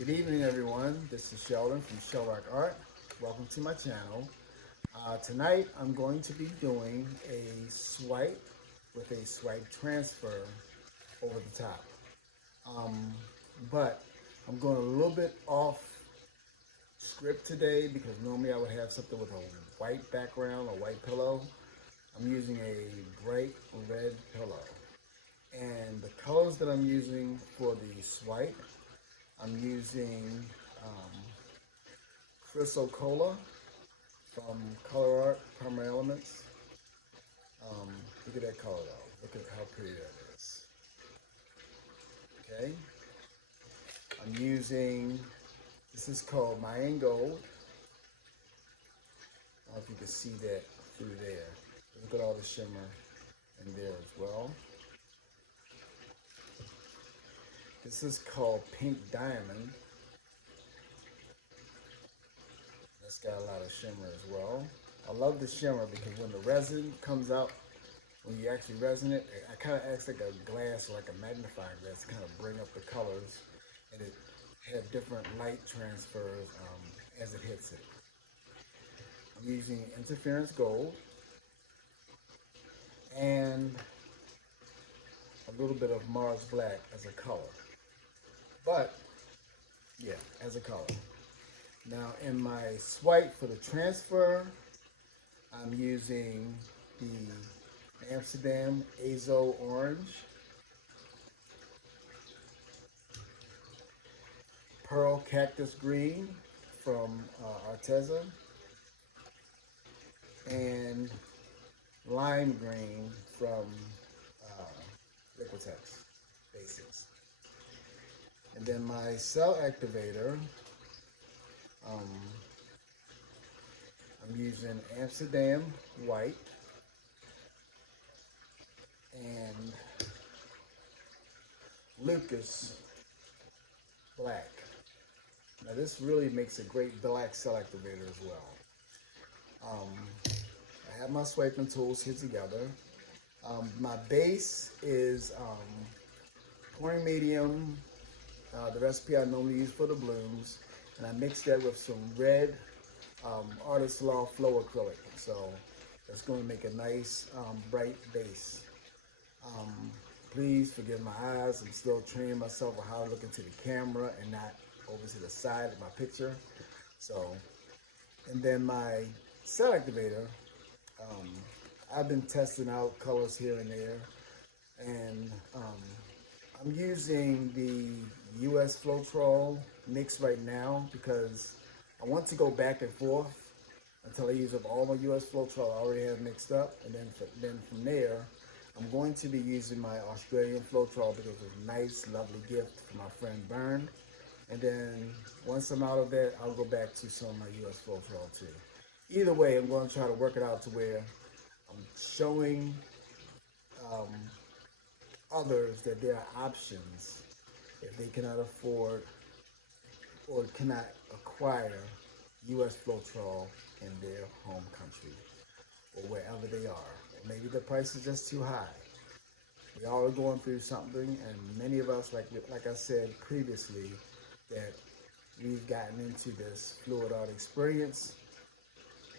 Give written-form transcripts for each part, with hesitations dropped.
Good evening, everyone. This is Sheldon from ColourArte. Welcome to my channel. Tonight, I'm going to be doing a swipe with a swipe transfer over the top. But I'm going a little bit off script today because normally I would have something with a white background, a white pillow. I'm using a bright red pillow. And the colors that I'm using for the swipe, I'm using Chrysocolla from ColourArte, Perma Elements. Look at that color though. Look at how pretty that is. Okay. I'm using, this is called Mayan Gold. I don't know if you can see that through there. Look at all the shimmer in there as well. This is called Pink Diamond. That's got a lot of shimmer as well. I love the shimmer because when the resin comes out, when you actually resin it, it kind of acts like a glass or like a magnifying glass to kind of bring up the colors, and it have different light transfers as it hits it. I'm using interference gold and a little bit of Mars black as a color. But yeah, as a color. Now in my swipe for the transfer, I'm using the Amsterdam Azo Orange, Pearl Cactus Green from Arteza, and Lime Green from Liquitex Basics. And then my cell activator, I'm using Amsterdam White and Lukas Black. Now this really makes a great black cell activator as well. I have my swiping tools here together. My base is pouring medium, the recipe I normally use for the blooms, and I mixed that with some red Artist Loft Flow Acrylic. So that's going to make a nice bright base. Please forgive my eyes. I'm still training myself on how to look into the camera and not over to the side of my picture. So, and then my cell activator, I've been testing out colors here and there, and I'm using the US floetrol mix right now because I want to go back and forth until I use up all my US floetrol I already have mixed up, and then from there, I'm going to be using my Australian floetrol because it was a nice, lovely gift from my friend Bern. And then once I'm out of that, I'll go back to some of my US floetrol too. Either way, I'm going to try to work it out to where I'm showing others that there are options if they cannot afford or cannot acquire US floetrol in their home country or wherever they are. Or maybe the price is just too high. We all are going through something, and many of us, like I said previously, that we've gotten into this fluid art experience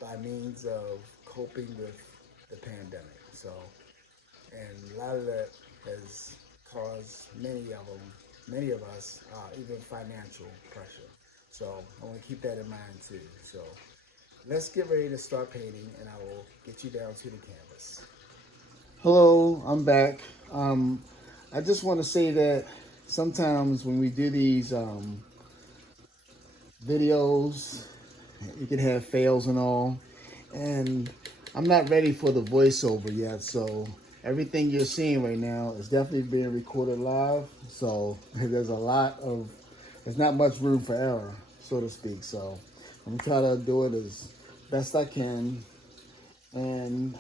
by means of coping with the pandemic. So, and a lot of that has caused many of us, even financial pressure. So I want to keep that in mind too. So let's get ready to start painting, and I will get you down to the canvas. Hello, I'm back. I just want to say that sometimes when we do these videos, you can have fails and all, and I'm not ready for the voiceover yet, so everything you're seeing right now is definitely being recorded live, so there's not much room for error, so to speak. So I'm trying to do it as best I can, and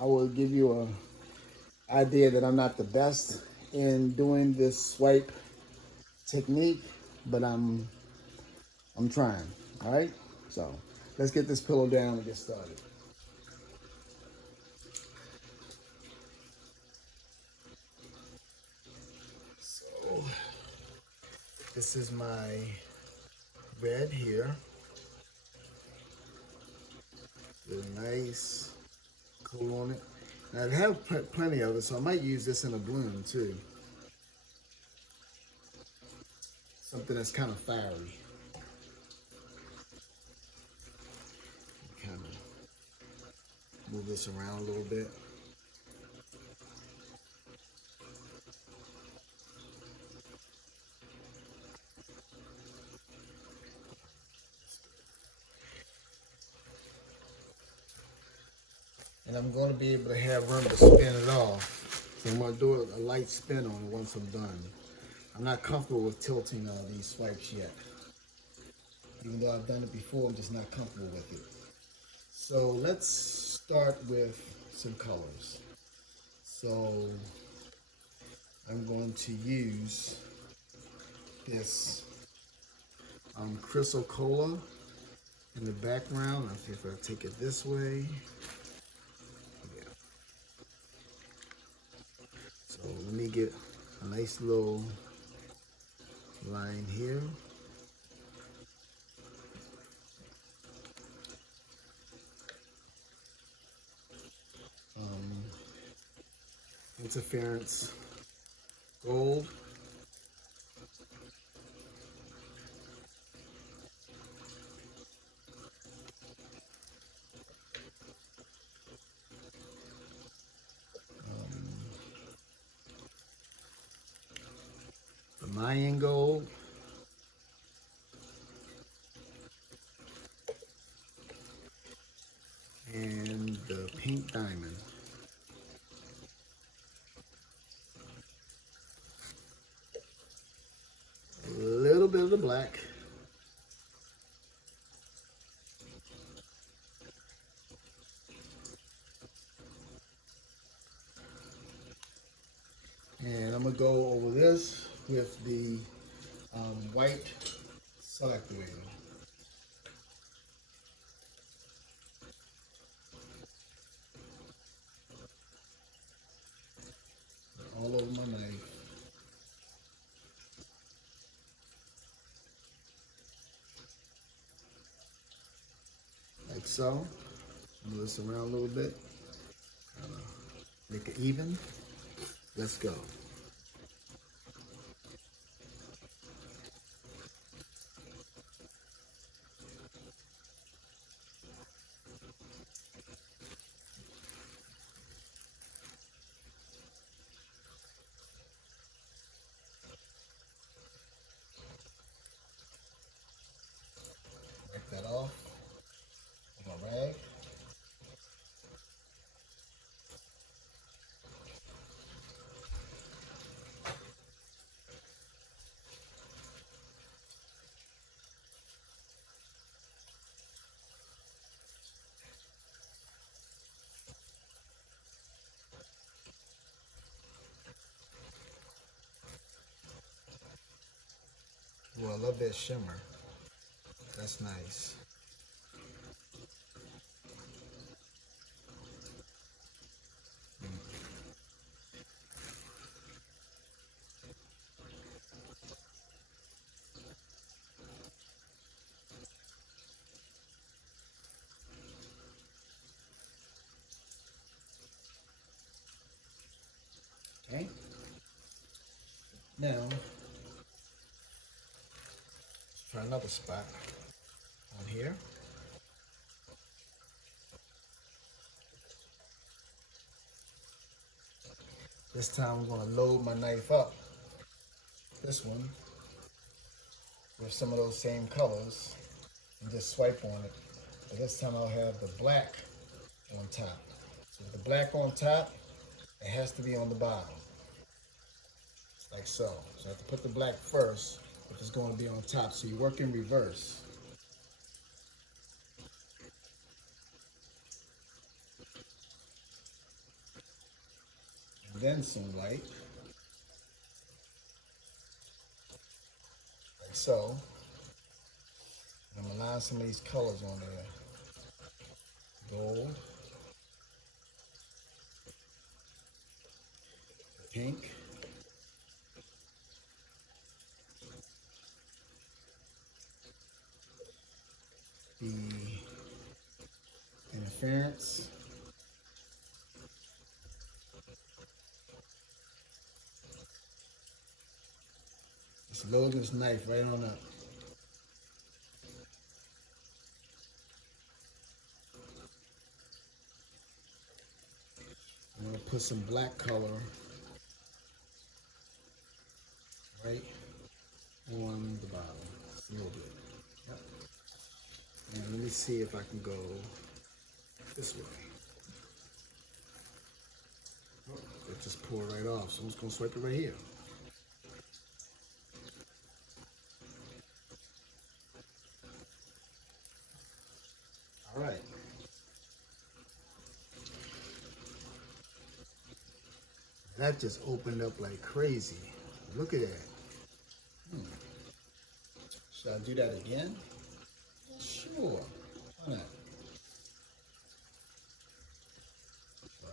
I will give you an idea that I'm not the best in doing this swipe technique, but I'm trying. All right, so let's get this pillow down and get started. So This is my red here. Really nice coat on it. Now I have plenty of it, so I might use this in a bloom too. Something that's kind of fiery. Kind of move this around a little bit. And I'm going to be able to have room to spin it off. So I'm going to do a light spin on it once I'm done. I'm not comfortable with tilting these swipes yet. Even though I've done it before, I'm just not comfortable with it. So let's start with some colors. So I'm going to use this Chrysocolla in the background. Let's see if I take it this way. Yeah. So let me get a nice little line here. Interference gold. The Mayan gold. And the pink diamond. A little bit of the black. And I'm going to go over this with the white selector. All over my knife. Like so. Move this around a little bit. Make it even. Let's go. Wipe that off with my rag. Well, I love that shimmer. That's nice. Okay. Now, let's try another spot on here. This time I'm going to load my knife up, this one, with some of those same colors and just swipe on it. But this time I'll have the black on top. So with the black on top, it has to be on the bottom, like so. So I have to put the black first if it's going to be on top. So you work in reverse. And then some light, like so. I'm going to line some of these colors on there. Gold, pink, Just load this knife right on up. I'm going to put some black color right on the bottom. Just a little bit. Yep. And let me see if I can go this way. Oh, it just poured right off, so I'm just going to swipe it right here. All right. That just opened up like crazy. Look at that. Should I do that again? Sure. Why not? So,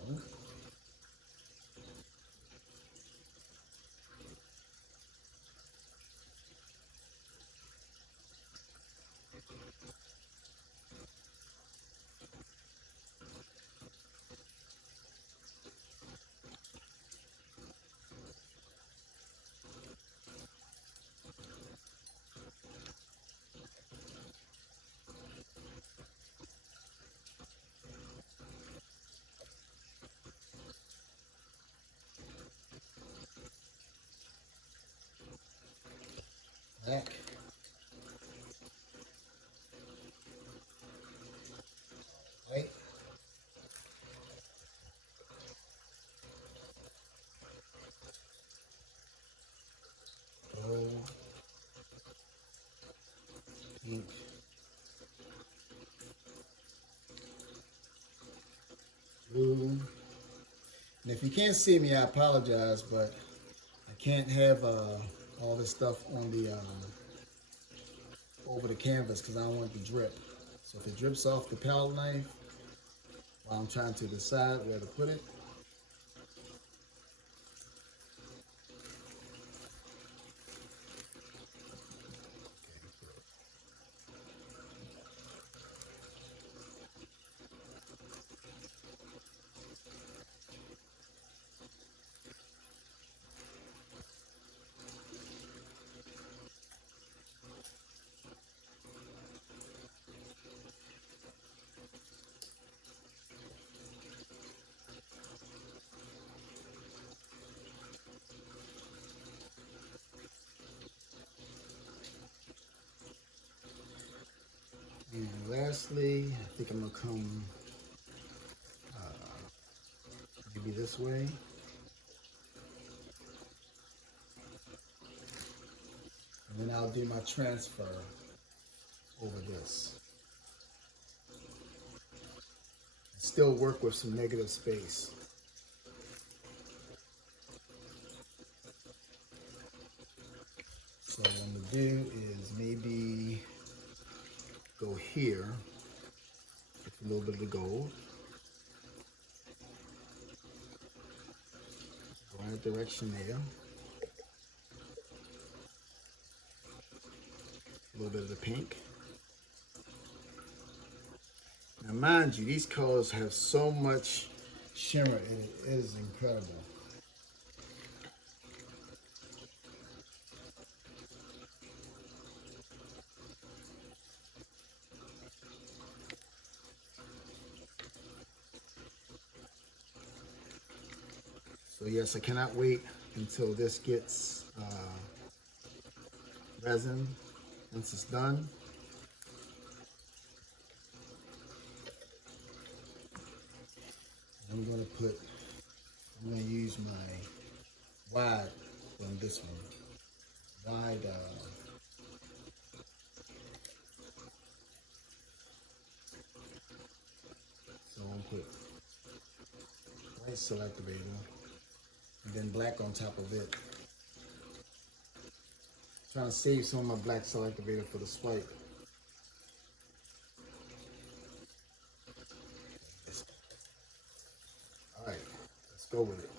black. White. Gold. Pink. Blue. And if you can't see me, I apologize, but I can't have all this stuff on the over the canvas because I don't want it to drip. So if it drips off the palette knife while I'm trying to decide where to put it, and lastly, I think I'm gonna come maybe this way. And then I'll do my transfer over this. Still work with some negative space. So what I'm gonna do is maybe go here with a little bit of the gold. Go in that direction there. A little bit of the pink. Now mind you, these colors have so much shimmer and it is incredible. So yes, I cannot wait until this gets resin once it's done. I'm going to use my wide on this one. Wide, so I'm going to put white selectivator and then black on top of it. Trying to save some of my black selectivator for the swipe. All right, let's go with it.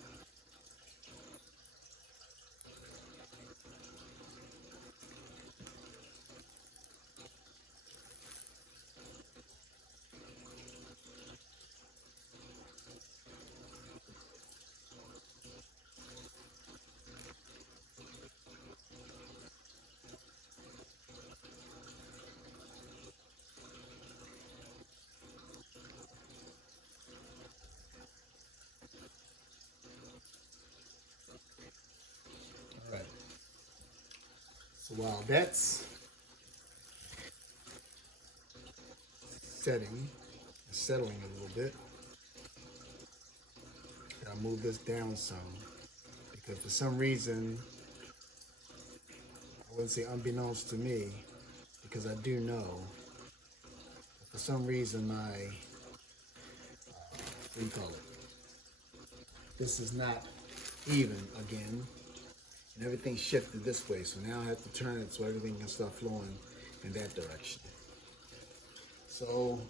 So while that's settling a little bit, I'll move this down some because for some reason, I wouldn't say unbeknownst to me, because I do know, for some reason my, what do you call it? This is not even again, and everything shifted this way. So now I have to turn it so everything can start flowing in that direction. So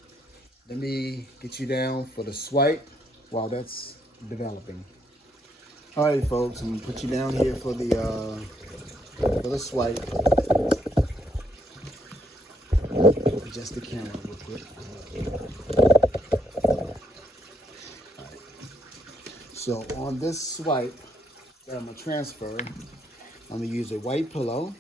let me get you down for the swipe while that's developing. All right, folks, I'm gonna put you down here for the swipe. Adjust the camera real quick. All right. So on this swipe that I'm gonna transfer, I'm gonna use a white pillow.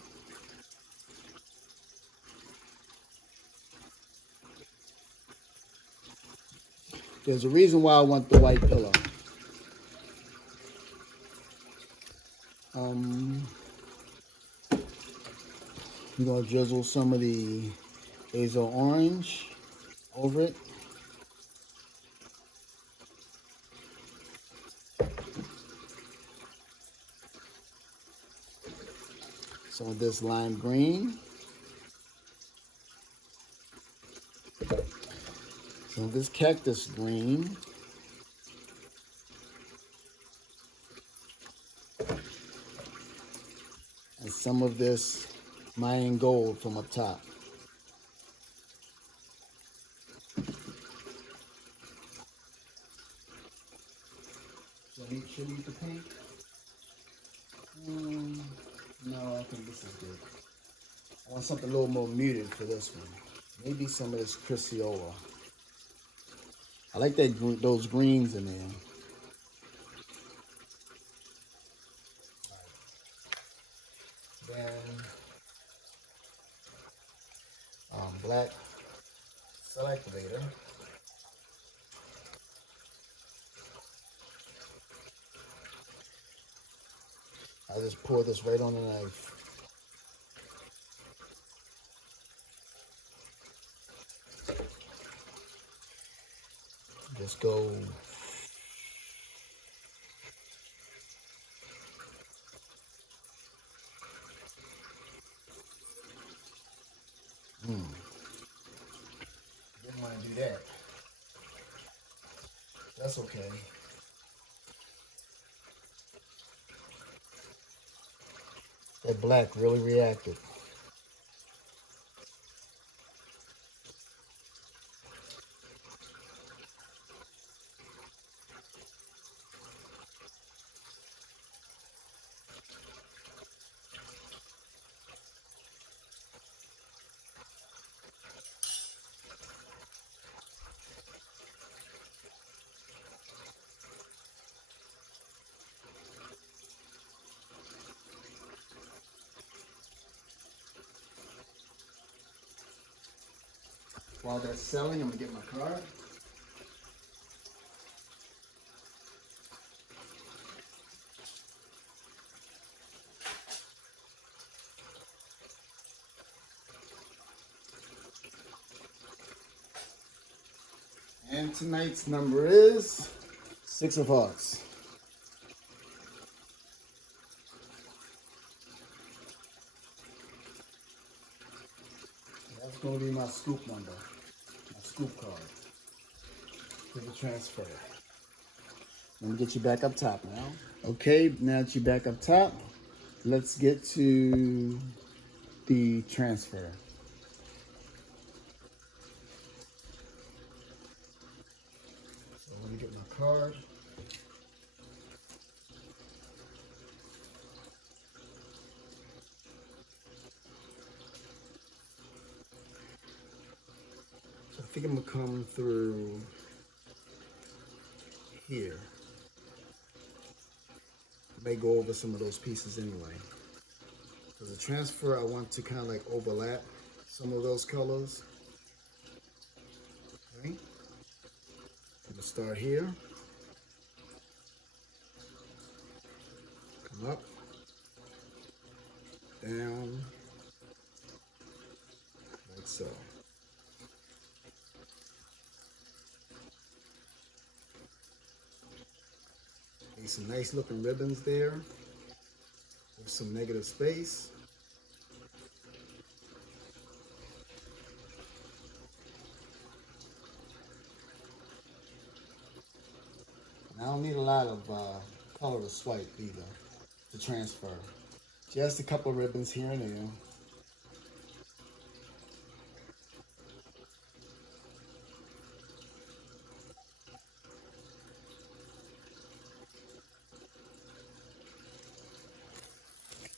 There's a reason why I want the white pillow. We're gonna drizzle some of the Azo orange over it. Some of this lime green. Some of this cactus green. And some of this Mayan gold from up top. Should we use the pink? No, I think this is good. I want something a little more muted for this one. Maybe some of this Chrysocolla. I like that those greens in there. Then black Activator. I just pour this right on the knife. Just go. Didn't want to do that. That's okay. That black really reacted. While that's selling, I'm gonna get my card. And tonight's number is 6 of hearts. That's gonna be my scoop number, my scoop card for the transfer. Let me get you back up top now. Okay, now that you're back up top, let's get to the transfer. So let me get my card. So I think I'm gonna come through here. I may go over some of those pieces anyway. For the transfer, I want to kind of like overlap some of those colors. Okay. I'm gonna start here. Come up, down, so. Made some nice looking ribbons there with some negative space. I don't need a lot of color to swipe either, to transfer. Just a couple of ribbons here and there.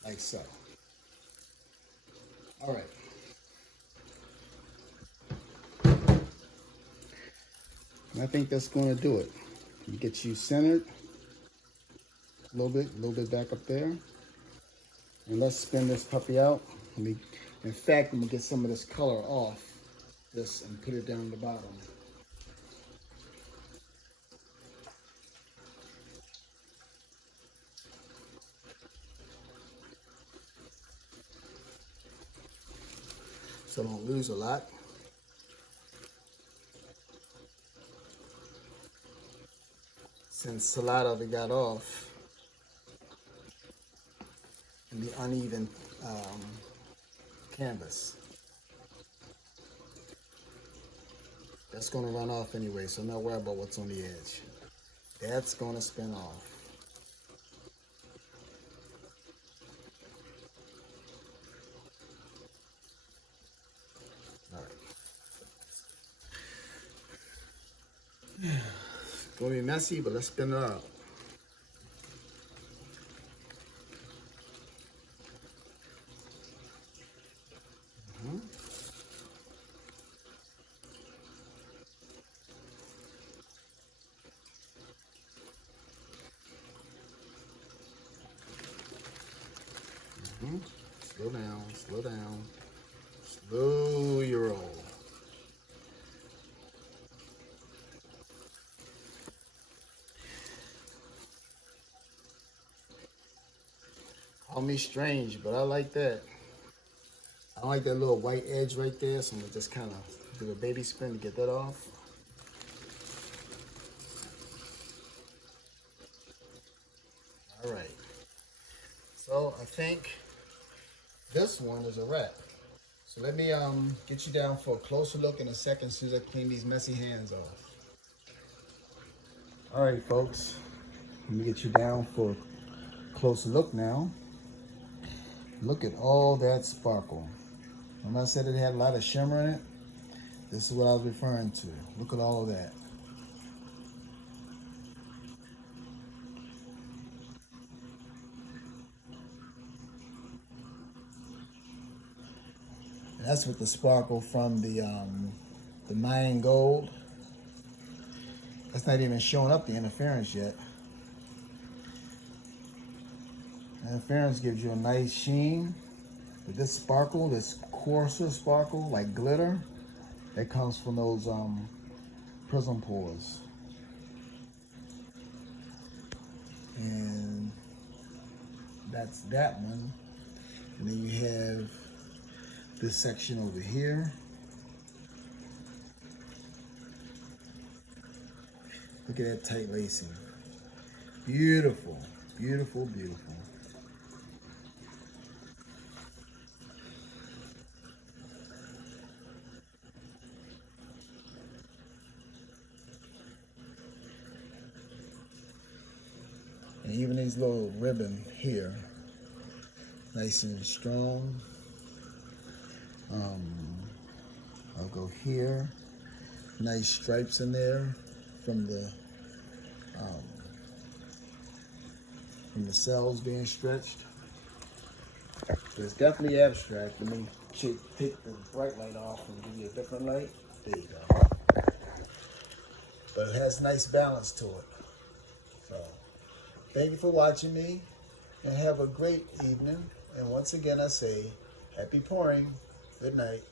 Like so. All right. And I think that's going to do it. You get you centered a little bit back up there. And let's spin this puppy out. In fact, I'm going to get some of this color off this and put it down the bottom. So don't lose a lot. Since a lot of it got off in the uneven canvas. That's going to run off anyway, so I'm not worried about what's on the edge. That's going to spin off. All right. It's going to be messy, but let's spin it out. Slow down, slow down. Slow your roll. Call me strange, but I like that. I don't like that little white edge right there, so I'm gonna just kind of do a baby spin to get that off. All right. So I think this one is a wrap. So let me get you down for a closer look in a second as soon as I clean these messy hands off. All right, folks. Let me get you down for a closer look now. Look at all that sparkle. Remember I said it had a lot of shimmer in it? This is what I was referring to. Look at all of that. And that's with the sparkle from the Mayan gold. That's not even showing up the interference yet. Interference gives you a nice sheen. But this sparkle, this coarser sparkle, like glitter, that comes from those Prizm pores. And that's that one. And then you have this section over here. Look at that tight lacing. Beautiful, beautiful, beautiful. And even these little ribbon here, nice and strong. I'll go here. Nice stripes in there from the cells being stretched. But it's definitely abstract. Let me take the bright light off and give you a different light. There you go. But it has nice balance to it. So, thank you for watching me, and have a great evening. And once again, I say, happy pouring. Good night.